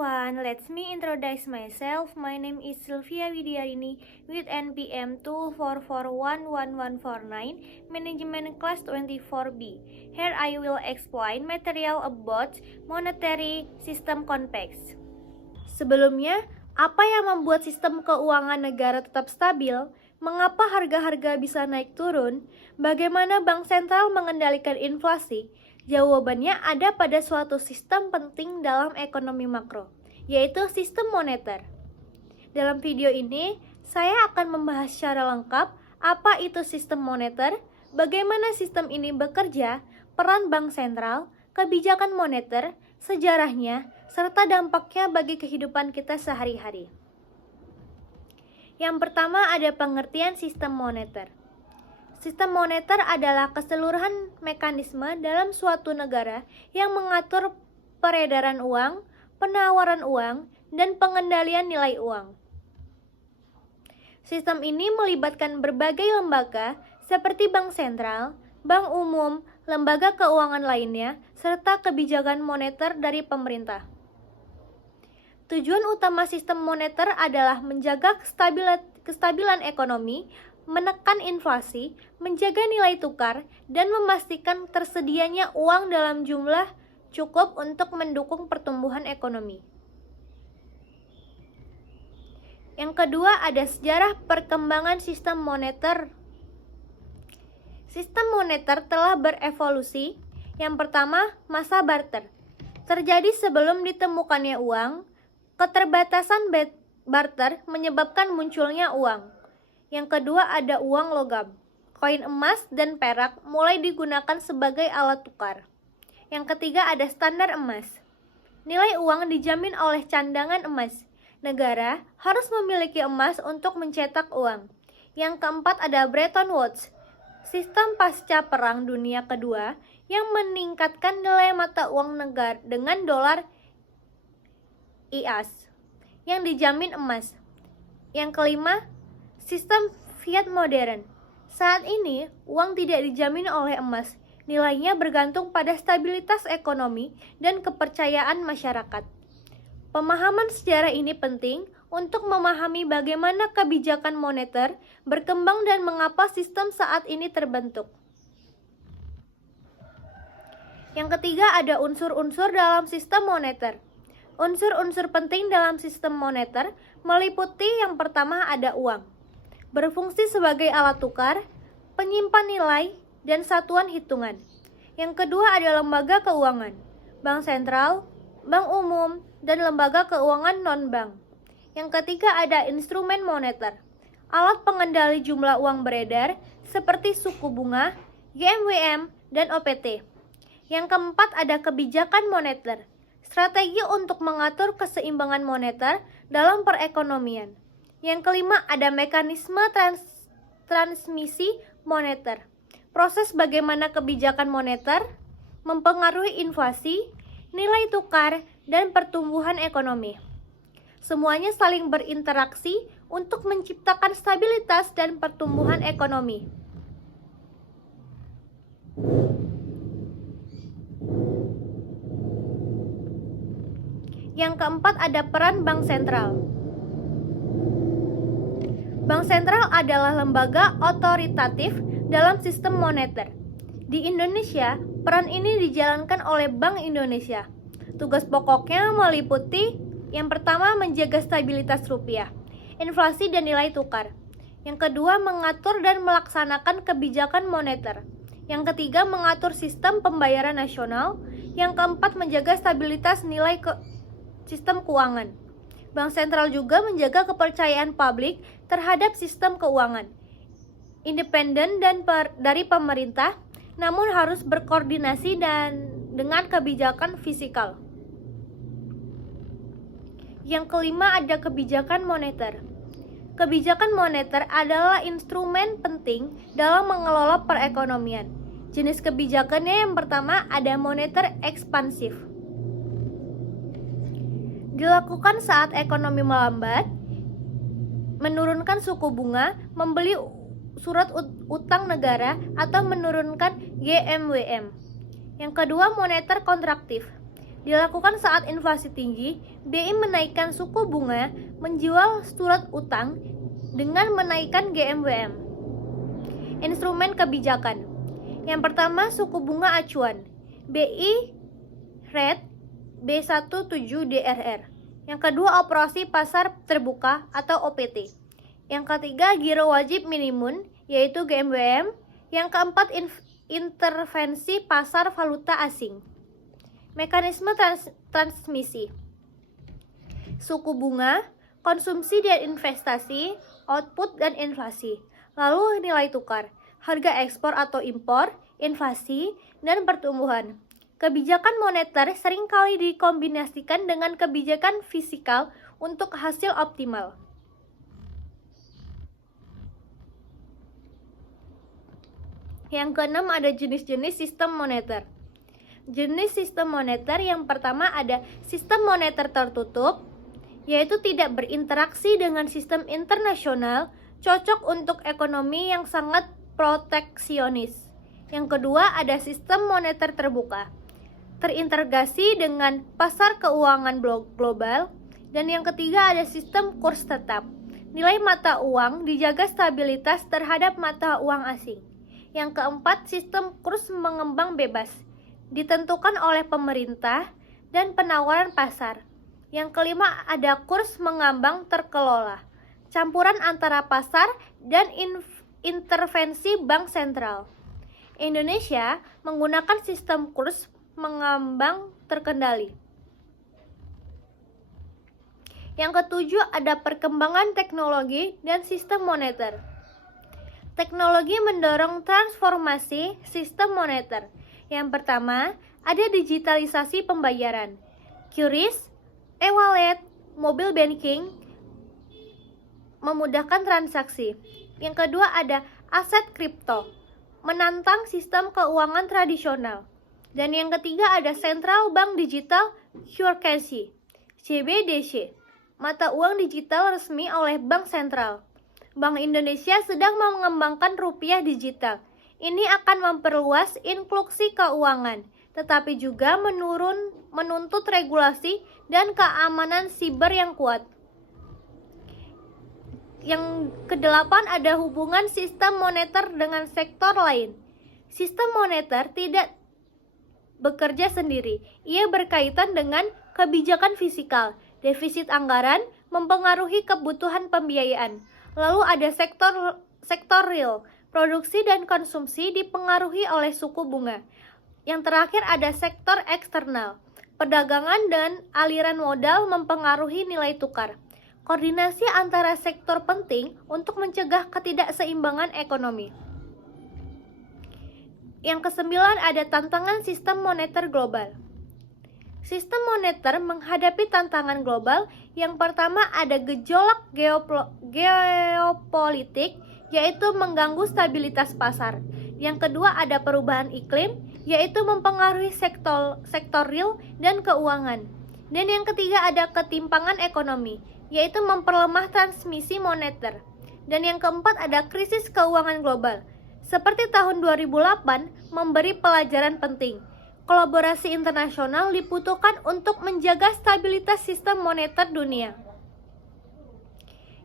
everyone, let me introduce myself. My name is Sylvia Widyarini with NPM 2441149, Management Class 24B. Here I will explain material about monetary system context. Sebelumnya, apa yang membuat sistem keuangan negara tetap stabil? Mengapa harga-harga bisa naik turun? Bagaimana bank sentral mengendalikan inflasi? Jawabannya ada pada suatu sistem penting dalam ekonomi makro, yaitu sistem moneter. Dalam video ini, saya akan membahas secara lengkap apa itu sistem moneter, bagaimana sistem ini bekerja, peran bank sentral, kebijakan moneter, sejarahnya, serta dampaknya bagi kehidupan kita sehari-hari. Yang pertama ada pengertian sistem moneter. Sistem moneter adalah keseluruhan mekanisme dalam suatu negara yang mengatur peredaran uang, penawaran uang, dan pengendalian nilai uang. Sistem ini melibatkan berbagai lembaga seperti bank sentral, bank umum, lembaga keuangan lainnya, serta kebijakan moneter dari pemerintah. Tujuan utama sistem moneter adalah menjaga kestabilan ekonomi, menekan inflasi, menjaga nilai tukar, dan memastikan tersedianya uang dalam jumlah cukup untuk mendukung pertumbuhan ekonomi. Yang kedua ada sejarah perkembangan sistem moneter. Sistem moneter telah berevolusi. Yang pertama, masa barter. Terjadi sebelum ditemukannya uang, keterbatasan barter menyebabkan munculnya uang. Yang kedua ada uang logam. Koin emas dan perak mulai digunakan sebagai alat tukar. Yang ketiga ada standar emas. Nilai uang dijamin oleh candangan emas. Negara harus memiliki emas untuk mencetak uang. Yang keempat ada Bretton Woods. Sistem pasca Perang Dunia Kedua yang meningkatkan nilai mata uang negara dengan dolar IAS yang dijamin emas. Yang kelima, sistem fiat modern. Saat ini, uang tidak dijamin oleh emas. Nilainya bergantung pada stabilitas ekonomi dan kepercayaan masyarakat. Pemahaman sejarah ini penting untuk memahami bagaimana kebijakan moneter berkembang dan mengapa sistem saat ini terbentuk. Yang ketiga ada unsur-unsur dalam sistem moneter. Unsur-unsur penting dalam sistem moneter meliputi yang pertama ada uang. Berfungsi sebagai alat tukar, penyimpan nilai, dan satuan hitungan. Yang kedua ada lembaga keuangan, bank sentral, bank umum, dan lembaga keuangan non-bank. Yang ketiga ada instrumen moneter, alat pengendali jumlah uang beredar seperti suku bunga, GMWM, dan OPT. Yang keempat ada kebijakan moneter, strategi untuk mengatur keseimbangan moneter dalam perekonomian. Yang kelima ada mekanisme transmisi moneter. Proses bagaimana kebijakan moneter mempengaruhi inflasi, nilai tukar, dan pertumbuhan ekonomi. Semuanya saling berinteraksi untuk menciptakan stabilitas dan pertumbuhan ekonomi. Yang keempat ada peran bank sentral. Bank sentral adalah lembaga otoritatif dalam sistem moneter. Di Indonesia, peran ini dijalankan oleh Bank Indonesia. Tugas pokoknya meliputi yang pertama menjaga stabilitas rupiah, inflasi dan nilai tukar. Yang kedua mengatur dan melaksanakan kebijakan moneter. Yang ketiga mengatur sistem pembayaran nasional. Yang keempat menjaga stabilitas nilai sistem keuangan. Bank sentral juga menjaga kepercayaan publik terhadap sistem keuangan. Independen dari pemerintah, namun harus berkoordinasi dengan kebijakan fiskal. Yang kelima ada kebijakan moneter. Kebijakan moneter adalah instrumen penting dalam mengelola perekonomian. Jenis kebijakannya yang pertama ada moneter ekspansif. Dilakukan saat ekonomi melambat, menurunkan suku bunga, membeli surat utang negara, atau menurunkan GMWM. Yang kedua, moneter kontraktif. Dilakukan saat inflasi tinggi, BI menaikkan suku bunga, menjual surat utang dengan menaikkan GMWM. Instrumen kebijakan. Yang pertama, suku bunga acuan. BI rate B17DRR. Yang kedua, operasi pasar terbuka atau OPT. Yang ketiga, giro wajib minimum yaitu GMWM. Yang keempat, intervensi pasar valuta asing. Mekanisme transmisi. Suku bunga, konsumsi dan investasi, output dan inflasi. Lalu nilai tukar, harga ekspor atau impor, inflasi, dan pertumbuhan. Kebijakan moneter seringkali dikombinasikan dengan kebijakan fiskal untuk hasil optimal. Yang keenam, ada jenis-jenis sistem moneter. Jenis sistem moneter yang pertama ada sistem moneter tertutup, yaitu tidak berinteraksi dengan sistem internasional, cocok untuk ekonomi yang sangat proteksionis. Yang kedua ada sistem moneter terbuka, terintegrasi dengan pasar keuangan global. Dan yang ketiga ada sistem kurs tetap, nilai mata uang dijaga stabilitas terhadap mata uang asing. Yang keempat, sistem kurs mengembang bebas, ditentukan oleh pemerintah dan penawaran pasar. Yang kelima, ada kurs mengambang terkelola, campuran antara pasar dan intervensi bank sentral. Indonesia menggunakan sistem kurs mengambang terkendali. Yang ketujuh, ada perkembangan teknologi dan sistem moneter. Teknologi mendorong transformasi sistem moneter. Yang pertama, ada digitalisasi pembayaran, QRIS, e-wallet, mobile banking, memudahkan transaksi. Yang kedua ada aset kripto, menantang sistem keuangan tradisional. Dan yang ketiga ada Central Bank Digital Currency, CBDC, mata uang digital resmi oleh Bank Sentral. Bank Indonesia sedang mengembangkan rupiah digital. Ini akan memperluas inklusi keuangan, tetapi juga menuntut regulasi dan keamanan siber yang kuat. Yang kedelapan ada hubungan sistem moneter dengan sektor lain. Sistem moneter tidak bekerja sendiri. Ia berkaitan dengan kebijakan fiskal, defisit anggaran, mempengaruhi kebutuhan pembiayaan. Lalu ada sektor real, produksi dan konsumsi dipengaruhi oleh suku bunga. Yang terakhir ada sektor eksternal, perdagangan dan aliran modal mempengaruhi nilai tukar. Koordinasi antara sektor penting untuk mencegah ketidakseimbangan ekonomi. Yang kesembilan ada tantangan sistem moneter global. Sistem moneter menghadapi tantangan global. Yang pertama ada gejolak geopolitik, yaitu mengganggu stabilitas pasar. Yang kedua ada perubahan iklim, yaitu mempengaruhi sektor real dan keuangan. Dan yang ketiga ada ketimpangan ekonomi, yaitu memperlemah transmisi moneter. Dan yang keempat ada krisis keuangan global. Seperti tahun 2008 memberi pelajaran penting. Kolaborasi internasional dibutuhkan untuk menjaga stabilitas sistem moneter dunia.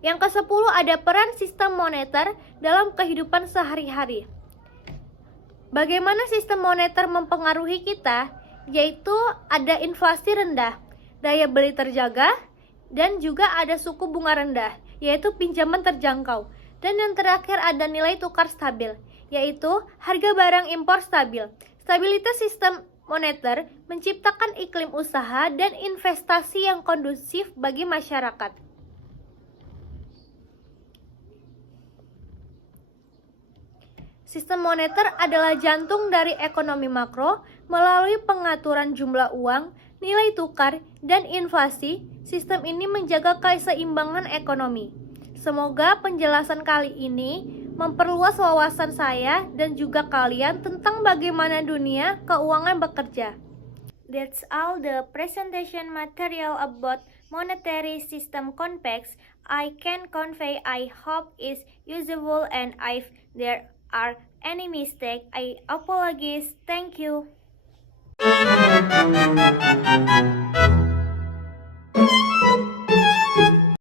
Yang ke-10 ada peran sistem moneter dalam kehidupan sehari-hari. Bagaimana sistem moneter mempengaruhi kita? Yaitu ada inflasi rendah, daya beli terjaga, dan juga ada suku bunga rendah, yaitu pinjaman terjangkau. Dan yang terakhir ada nilai tukar stabil, yaitu harga barang impor stabil. Stabilitas sistem moneter menciptakan iklim usaha dan investasi yang kondusif bagi masyarakat. Sistem moneter adalah jantung dari ekonomi makro. Melalui pengaturan jumlah uang, nilai tukar, dan inflasi, sistem ini menjaga keseimbangan ekonomi. Semoga penjelasan kali ini memperluas wawasan saya dan juga kalian tentang bagaimana dunia keuangan bekerja. That's all the presentation material about monetary system context I can convey. I hope is useful, and if there are any mistake, I apologize. Thank you.